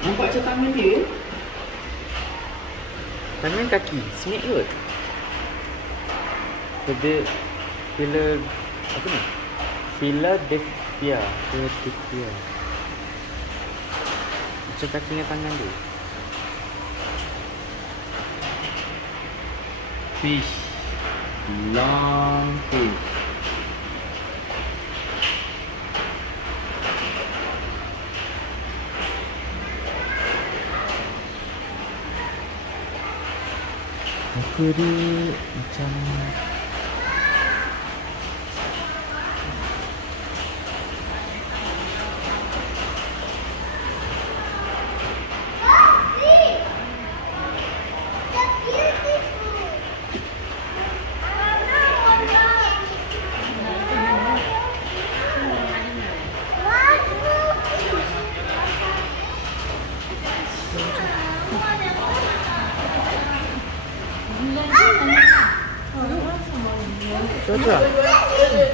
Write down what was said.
Nampak macam tangan dia? Tangan kaki, snake kot. Apa ni? Philadelphia. Macam kaki dengan tangan dia. Fish. Long fish. Muka dia macam Cuaca.